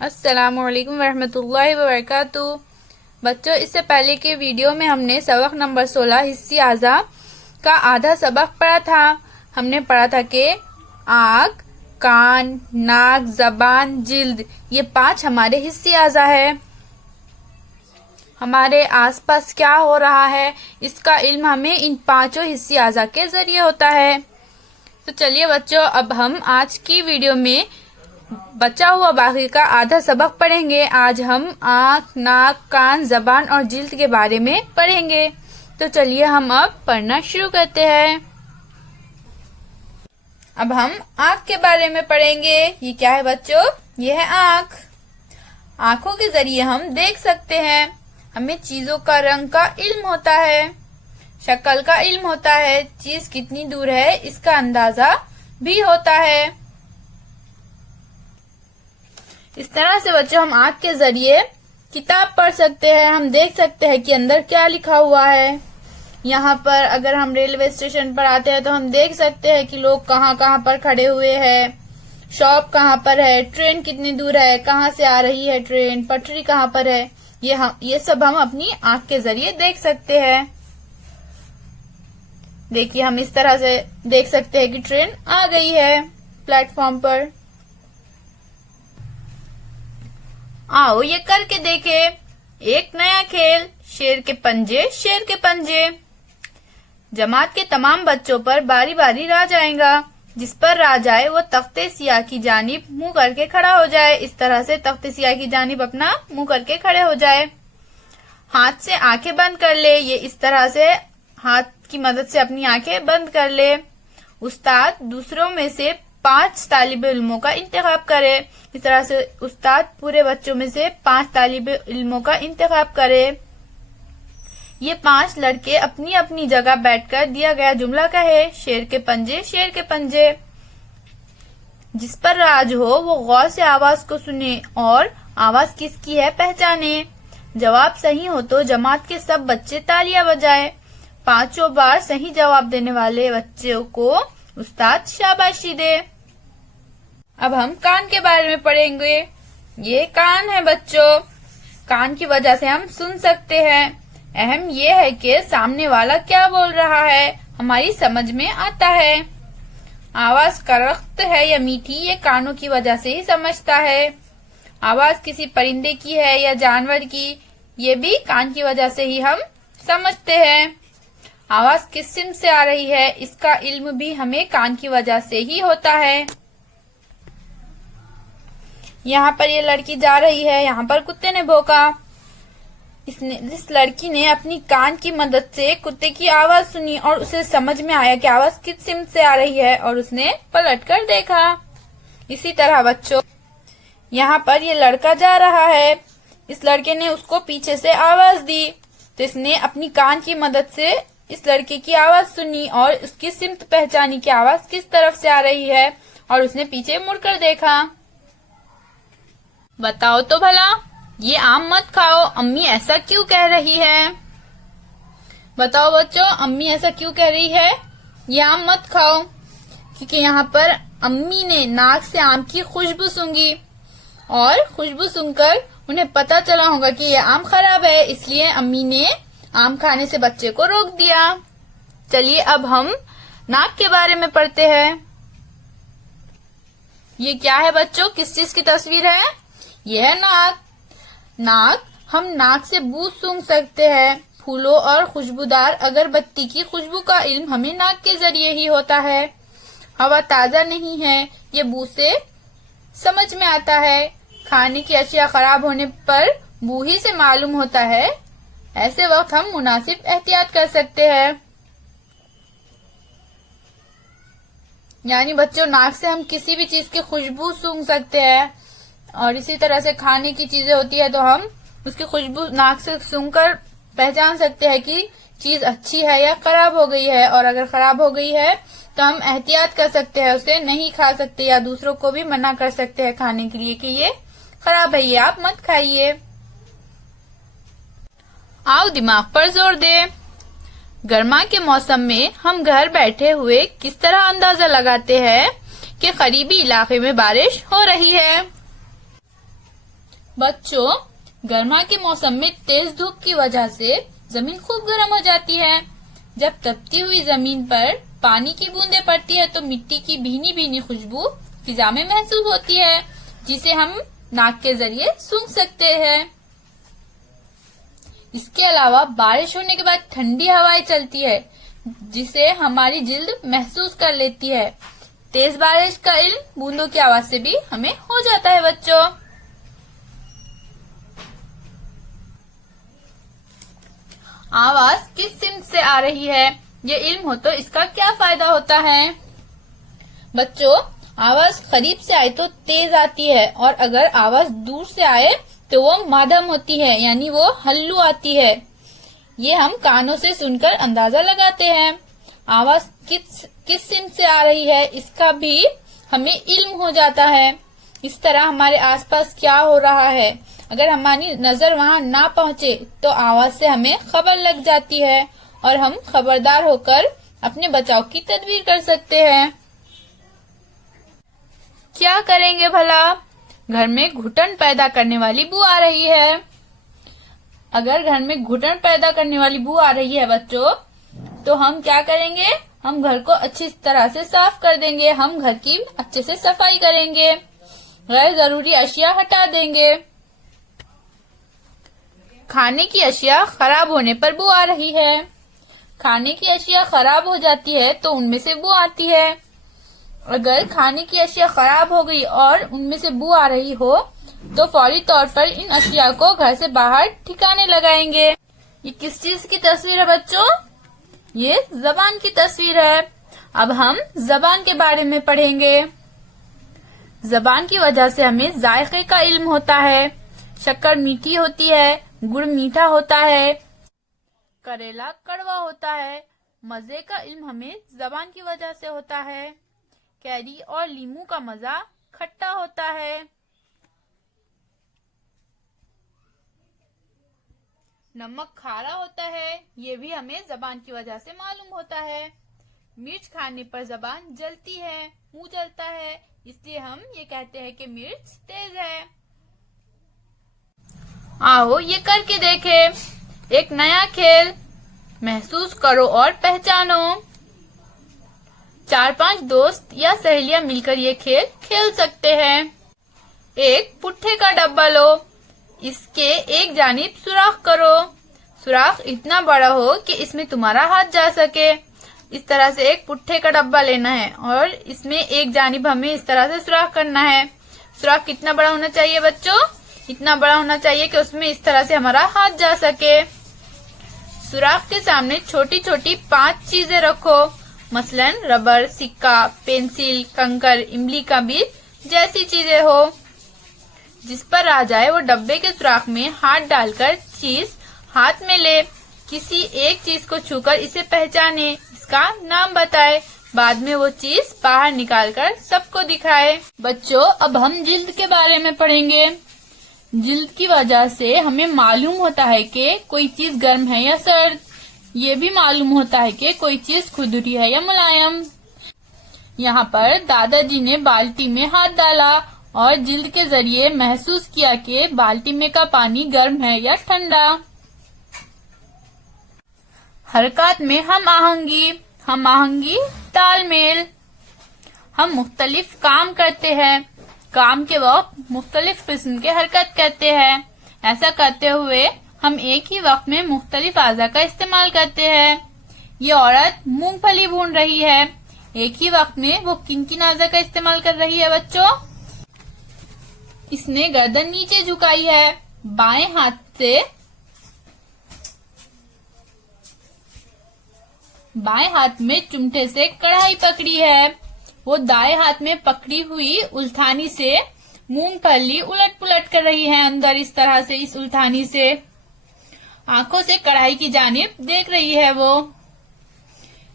अस्सलामुअलैकुम वरहमतुल्लाहि वबरकातुहू। बच्चों, इससे पहले के वीडियो में हमने सबक नंबर 16 हिस्सी आज़ा का आधा सबक पढ़ा था। हमने पढ़ा था कि आँख, कान, नाक, जबान, जिल्द, ये 5 हमारे हिस्सी आज़ा है। हमारे आसपास क्या हो रहा है इसका इल्म हमें इन 5 हिस्सी आज़ा के जरिए होता है। तो चलिए बच्चों, अब हम आज की वीडियो में बचा हुआ बाकी का आधा सबक पढ़ेंगे। आज हम आँख, नाक, कान, जबान और जिल्द के बारे में पढ़ेंगे। तो चलिए हम अब पढ़ना शुरू करते हैं। अब हम आँख के बारे में पढ़ेंगे। ये क्या है बच्चों? ये है आँख। आँखों के जरिए हम देख सकते हैं। हमें चीजों का रंग का इल्म होता है, शक्ल का इल्म होता है, चीज कितनी दूर है इसका अंदाजा भी होता है। इस तरह से बच्चों हम आँख के जरिए किताब पढ़ सकते हैं। हम देख सकते हैं कि अंदर क्या लिखा हुआ है। यहाँ पर अगर हम रेलवे स्टेशन पर आते हैं तो हम देख सकते हैं कि लोग कहाँ कहाँ पर खड़े हुए हैं, शॉप कहाँ पर है, ट्रेन कितनी दूर है, कहाँ से आ रही है ट्रेन, पटरी कहाँ पर है। ये सब हम अपनी आँख के जरिए देख सकते हैं। देखिए, हम इस तरह से देख सकते हैं कि ट्रेन आ गई है प्लेटफॉर्म पर। आओ ये करके देखे एक नया खेल, शेर के पंजे शेर के पंजे। जमात के तमाम बच्चों पर बारी बारी राज आएगा। जिस पर राज आए वो तख्ते सियाह की जानिब मुंह करके खड़ा हो जाए। इस तरह से तख्ते सियाह की जानिब अपना मुंह करके खड़े हो जाए। हाथ से आंखें बंद कर ले। ये इस तरह से हाथ की मदद से अपनी आंखें बंद कर ले। उस्ताद दूसरों में से 5 तालिब इल्मों का इंतखाब करे। इस तरह से उस्ताद पूरे बच्चों में से 5 तालिब इल्मों का इंतखाब करे। ये 5 लड़के अपनी अपनी जगह बैठकर दिया गया जुमला कहे, शेर के पंजे शेर के पंजे। जिस पर राज हो वो गौर से आवाज को सुने और आवाज किसकी है पहचाने। जवाब सही हो तो जमात के सब बच्चे तालियां बजाए। 5 बार सही जवाब देने वाले बच्चों को उस्ताद शाबाशी दे। अब हम कान के बारे में पढ़ेंगे। ये कान है बच्चों। कान की वजह से हम सुन सकते हैं। अहम ये है कि सामने वाला क्या बोल रहा है हमारी समझ में आता है। आवाज करख्त है या मीठी, ये कानों की वजह से ही समझता है। आवाज किसी परिंदे की है या जानवर की, ये भी कान की वजह से ही हम समझते हैं। आवाज किस सिम से आ रही है इसका इल्म भी हमें कान की वजह से ही होता है। यहाँ पर ये लड़की जा रही है, यहाँ पर कुत्ते ने भौंका। इस लड़की ने अपनी कान की मदद से कुत्ते की आवाज सुनी और उसे समझ में आया कि आवाज किस सिम से आ रही है और उसने पलटकर देखा। इसी तरह बच्चों, यहाँ पर ये लड़का जा रहा है। इस लड़के ने उसको पीछे से आवाज दी तो इसने अपनी कान की मदद से इस लड़के की आवाज सुनी और उसकी सिमत पहचानी कि आवाज किस तरफ से आ रही है और उसने पीछे मुड़कर देखा। बताओ तो भला, ये आम मत खाओ, अम्मी ऐसा क्यों कह रही है? बताओ बच्चों, अम्मी ऐसा क्यों कह रही है ये आम मत खाओ? क्योंकि यहाँ पर अम्मी ने नाक से आम की खुशबू सूंघी और खुशबू सुनकर उन्हें पता चला होगा कि ये आम खराब है, इसलिए अम्मी ने आम खाने से बच्चे को रोक दिया। चलिए अब हम नाक के बारे में पढ़ते हैं। ये क्या है बच्चों? किस चीज की तस्वीर है? ये है नाक। नाक, हम नाक से बू सूंघ सकते हैं। फूलों और खुशबूदार अगरबत्ती की खुशबू का इल्म हमें नाक के जरिए ही होता है। हवा ताजा नहीं है, ये बू से समझ में आता है। खाने की अशिया खराब होने पर बू ही से मालूम होता है। ऐसे वक्त हम मुनासिब एहतियात कर सकते हैं। यानी बच्चों, नाक से हम किसी भी चीज की खुशबू सूंघ सकते हैं और इसी तरह से खाने की चीजें होती है तो हम उसकी खुशबू नाक से सूंघकर पहचान सकते हैं कि चीज अच्छी है या खराब हो गई है। और अगर खराब हो गई है तो हम एहतियात कर सकते हैं, उसे नहीं खा सकते या दूसरों को भी मना कर सकते हैं खाने के लिए कि ये खराब है, ये आप मत खाइए। आओ दिमाग पर जोर दे। गर्मा के मौसम में हम घर बैठे हुए किस तरह अंदाजा लगाते हैं कि करीबी इलाके में बारिश हो रही है। बच्चों, गर्मा के मौसम में तेज धूप की वजह से जमीन खूब गर्म हो जाती है। जब तपती हुई जमीन पर पानी की बूंदें पड़ती है तो मिट्टी की भीनी भीनी खुशबू फिजा में महसूस होती है, जिसे हम नाक के जरिए सूंघ सकते हैं। इसके अलावा बारिश होने के बाद ठंडी हवाएं चलती है, जिसे हमारी जिल्द महसूस कर लेती है। तेज बारिश का इल्म बूंदों की आवाज से भी हमें हो जाता है। बच्चों, आवाज किस सिमत से आ रही है, ये इल्म हो तो इसका क्या फायदा होता है? बच्चों, आवाज करीब से आए तो तेज आती है, और अगर आवाज दूर से आए तो वो मध्यम होती है, यानी वो हल्लू आती है। ये हम कानों से सुनकर अंदाजा लगाते हैं। आवाज किस सिमत से आ रही है, इसका भी हमें इल्म हो जाता है। इस तरह हमारे आसपास क्या हो रहा है, अगर हमारी नजर वहाँ ना पहुँचे तो आवाज से हमें खबर लग जाती है और हम खबरदार होकर अपने बचाव की तदबीर कर सकते हैं। क्या करेंगे भला? घर में घुटन पैदा करने वाली बू आ रही है। अगर घर में घुटन पैदा करने वाली बू आ रही है बच्चों, तो हम क्या करेंगे? हम घर को अच्छी तरह से साफ कर देंगे। हम घर की अच्छे से सफाई करेंगे, गैर जरूरी अशिया हटा देंगे। खाने की अशिया खराब होने पर बू आ रही है। खाने की अशिया खराब हो जाती है तो उनमें से बू आती है। अगर खाने की अशिया खराब हो गई और उनमें से बू आ रही हो तो फौरी तौर पर इन अशिया को घर से बाहर ठिकाने लगाएंगे। ये किस चीज की तस्वीर है बच्चों? ये जबान की तस्वीर है। अब हम जबान के बारे में पढ़ेंगे। जबान की वजह से हमें जायके का इल्म होता है। शक्कर मीठी होती है, गुड़ मीठा होता है, करेला कड़वा होता है। मजे का इल्म हमें जबान की वजह से होता है। कैरी और लीमू का मजा खट्टा होता है। नमक खारा होता है, ये भी हमें जबान की वजह से मालूम होता है। मिर्च खाने पर जबान जलती है, मुंह जलता है, इसलिए हम ये कहते हैं कि मिर्च तेज है। आओ ये करके देखें। एक नया खेल, महसूस करो और पहचानो। 4-5 दोस्त या सहेलियां मिलकर ये खेल खेल सकते हैं। एक पुट्ठे का डब्बा लो, इसके एक जानिब सुराख करो। सुराख इतना बड़ा हो कि इसमें तुम्हारा हाथ जा सके। इस तरह से एक पुट्ठे का डब्बा लेना है और इसमें एक जानिब हमें इस तरह से सुराख करना है। सुराख कितना बड़ा होना चाहिए बच्चों? इतना बड़ा होना चाहिए कि उसमें इस तरह से हमारा हाथ जा सके। सुराख के सामने छोटी छोटी 5 चीजें रखो, मसलन रबर, सिक्का, पेंसिल, कंकर, इमली का बीज जैसी चीजें हो। जिस पर आ जाए वो डब्बे के सुराख में हाथ डालकर चीज हाथ में ले। किसी एक चीज को छूकर इसे पहचाने, इसका नाम बताए, बाद में वो चीज बाहर निकालकर सबको दिखाए। बच्चों, अब हम जिल्द के बारे में पढ़ेंगे। जिल्द की वजह से हमें मालूम होता है कि कोई चीज गर्म है या सर्द। ये भी मालूम होता है कि कोई चीज खुरदुरी है या मुलायम। यहाँ पर दादाजी ने बाल्टी में हाथ डाला और जिल्द के जरिए महसूस किया कि बाल्टी में का पानी गर्म है या ठंडा। हरकत में हम आहंगी तालमेल। हम मुख्तलिफ काम करते हैं, काम के वक्त मुख्तलिफ किस्म के हरकत करते हैं। ऐसा करते हुए हम एक ही वक्त में मुख्तलिफ आज़ा का इस्तेमाल करते हैं। ये औरत मूंगफली भून रही है, एक ही वक्त में वो किन आज़ा का इस्तेमाल कर रही है बच्चों? इसने गर्दन नीचे झुकाई है, बाएं हाथ में चिमटे से कढ़ाई पकड़ी है। वो दाएं हाथ में पकड़ी हुई उल्थानी से मूंगफली उलट पुलट कर रही है अंदर, इस तरह से, इस उल्थानी से। आंखों से कढ़ाई की जानिब देख रही है वो।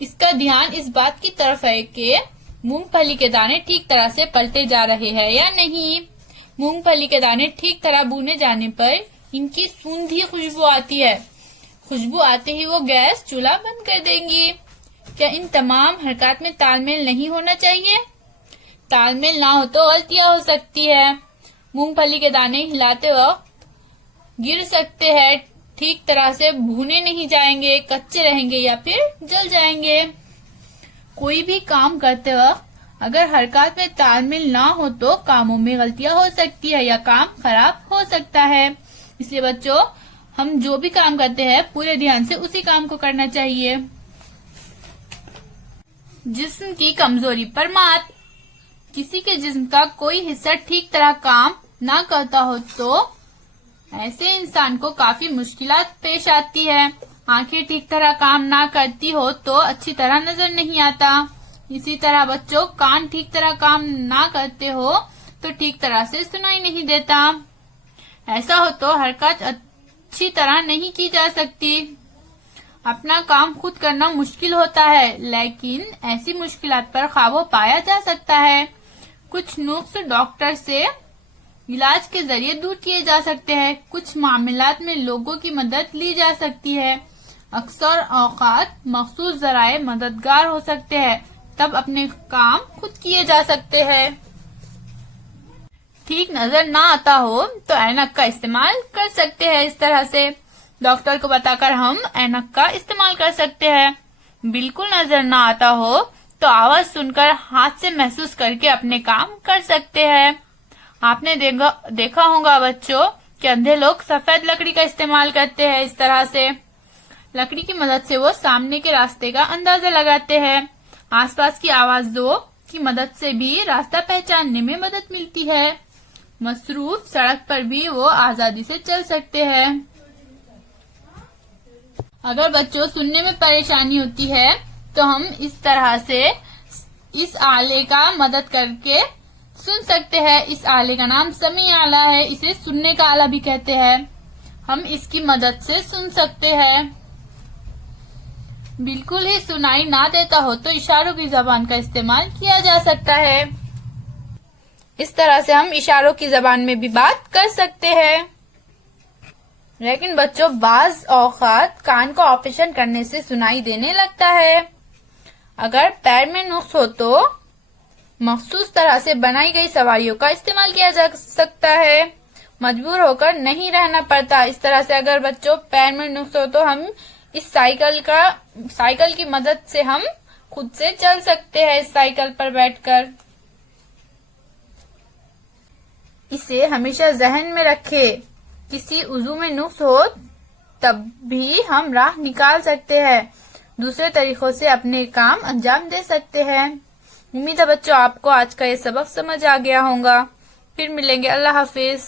इसका ध्यान इस बात की तरफ है कि मूंगफली के दाने ठीक तरह से पलटे जा रहे हैं या नहीं। मूंगफली के दाने ठीक तरह भुने जाने पर इनकी सूंधी खुशबू आती है। खुशबू आते ही वो गैस चूल्हा बंद कर देंगी। क्या इन तमाम हरकत में तालमेल नहीं होना चाहिए? तालमेल ना हो तो गलतियां हो सकती है। मूंगफली के दाने हिलाते वक्त गिर सकते हैं, ठीक तरह से भुने नहीं जाएंगे, कच्चे रहेंगे या फिर जल जाएंगे। कोई भी काम करते वक्त अगर हरकत में तालमेल ना हो तो कामों में गलतियां हो सकती है या काम खराब हो सकता है। इसलिए बच्चों, हम जो भी काम करते हैं पूरे ध्यान से उसी काम को करना चाहिए। जिस्म की कमजोरी पर मात। किसी के जिस्म का कोई हिस्सा ठीक तरह काम ना करता हो तो ऐसे इंसान को काफी मुश्किलात पेश आती है। आंखें ठीक तरह काम ना करती हो तो अच्छी तरह नजर नहीं आता। इसी तरह बच्चों, कान ठीक तरह काम ना करते हो तो ठीक तरह से सुनाई नहीं देता। ऐसा हो तो हरकत अच्छी तरह नहीं की जा सकती। अपना काम खुद करना मुश्किल होता है, लेकिन ऐसी मुश्किलात पर काबू पाया जा सकता है। कुछ नुस्खे डॉक्टर से इलाज के जरिए दूर किए जा सकते हैं। कुछ मामलात में लोगों की मदद ली जा सकती है। अक्सर औकात मखसूस जराए मददगार हो सकते हैं, तब अपने काम खुद किए जा सकते हैं। ठीक नजर ना आता हो तो ऐनक का इस्तेमाल कर सकते हैं। इस तरह से डॉक्टर को बताकर हम ऐनक का इस्तेमाल कर सकते हैं। बिल्कुल नजर ना आता हो तो आवाज सुनकर हाथ से महसूस करके अपने काम कर सकते हैं। आपने देखा होगा बच्चों कि अंधे लोग सफेद लकड़ी का इस्तेमाल करते हैं। इस तरह से लकड़ी की मदद से वो सामने के रास्ते का अंदाजा लगाते हैं। आसपास की आवाजों की मदद से भी रास्ता पहचानने में मदद मिलती है। मसरूफ सड़क पर भी वो आजादी से चल सकते हैं। अगर बच्चों सुनने में परेशानी होती है तो हम इस तरह से इस आले का मदद करके सुन सकते हैं। इस आले का नाम समी आला है। इसे सुनने का आला भी कहते हैं। हम इसकी मदद से सुन सकते हैं। बिल्कुल ही सुनाई ना देता हो तो इशारों की जबान का इस्तेमाल किया जा सकता है। इस तरह से हम इशारों की जबान में भी बात कर सकते हैं। लेकिन बच्चों, बाज औकात कान को ऑपरेशन करने से सुनाई देने लगता है। अगर पैर में नुक्स हो तो मखसूस तरह से बनाई गई सवारियों का इस्तेमाल किया जा सकता है। मजबूर होकर नहीं रहना पड़ता। इस तरह से अगर बच्चों पैर में नुक्स हो तो हम इस साइकिल की मदद से हम खुद से चल सकते हैं। इस साइकिल पर बैठकर इसे हमेशा जहन में रखें। किसी उज़ू में नुक्स हो तब भी हम राह निकाल सकते हैं। दूसरे तरीकों से अपने काम अंजाम दे सकते हैं। उम्मीद है बच्चों आपको आज का ये सबक समझ आ गया होगा। फिर मिलेंगे। अल्लाह हाफिज।